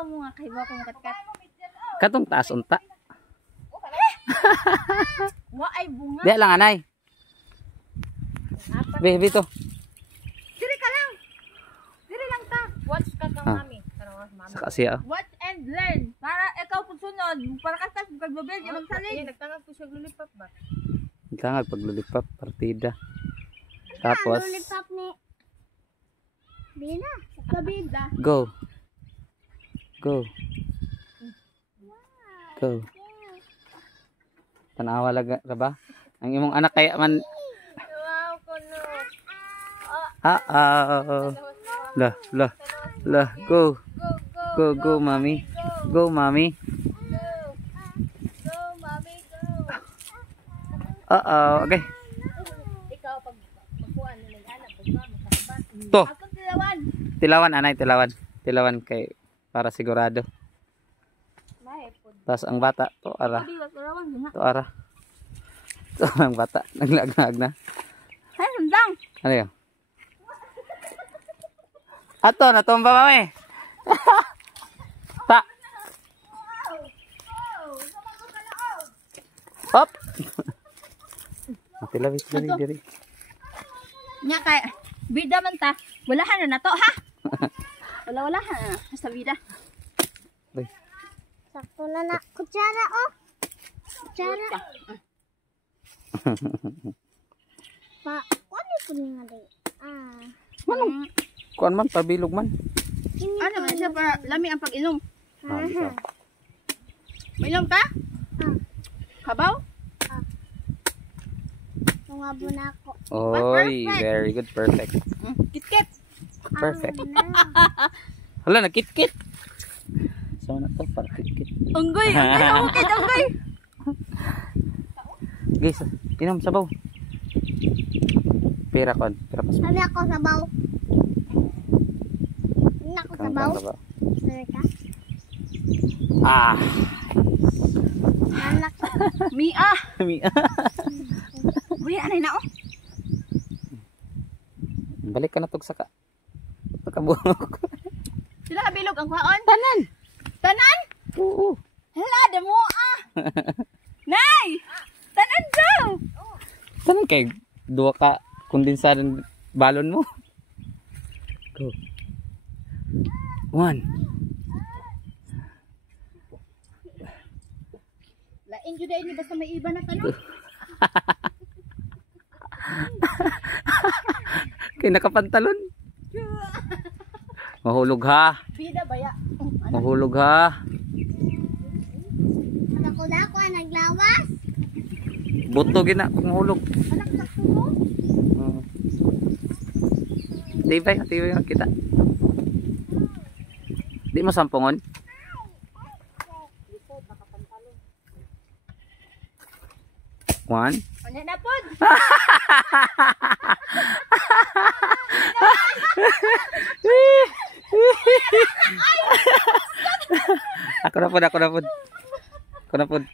Ayaw mo nga kay bako mo katkat. Katong taas unta. Wa ay bunga. Di lang anay. Baby to. Diri ka lang. Diri lang ta. Watch ka kang mami. Saka siya. Watch and learn. Para ikaw pud sunod, para ka bukag babel di magsalig. Nagtangag ko siya lulipap ba? Kangag paglulipap partida. Tapos Lulipap ni Bina. Kabida. go. Go. Go. Tanawa laga ra ba? Ang imong anak kaya man Wow, kuno. La, go. Go, mommy. Go, mommy. Go, mami, go. Okay. Ikaw pag magkuhan nila ng anak, pagka makakabat. To. Akong tilawan. Tilawan, anay, tilawan. Tilawan kay para sigurado. May po. Tapos ang bata, to ara. Tilawan gina. To ara. To ang bata, naglaglag na. Hay sundang. Ano yun? Ato, natumba mami. Ta. Hop. Tilawis diri. Nya kay bida man ta. Walahan na to ha. Wala ha sa bida. Bay. Sakto na kutsara oh. Kutsara. Pa, ano po nga di? Manong kuan man pabilog man. Ano man siya para lami ang pag-inom. Bisa. Mainom ka? Kabaw? Tungabo na ako. Oy, very good, perfect. Kit-kit. Perfect. Hala, nakit-kit. So na to, para kit-kit. Unggoy, unggoy. Guys, inom sabaw. Pera kon, pera pas. Sabi ako sabaw. Hindi ako sabaw. Sorry ka? Ah. Anak. Mia. Mia. Uy, anay na oh. Balik ka na tog saka. Pagkabuhok. Sila kabilog ang kwaon. Tanan. Tanan? Oo. Hala, damo ah. Nay! Tanan daw. Tanan kay duwa ka kondensadan balon mo. Go. 1. Lain jud ay ni basta may iba na tanong. Kay nakapantalon. Mahulog ha. Bida baya. Mahulog ha. Ako na ako naglawas. Buto gina pag mahulog. Anak na ko. Tibay kita. Di mo sampungon. One. Ano na pod? Ako na pod.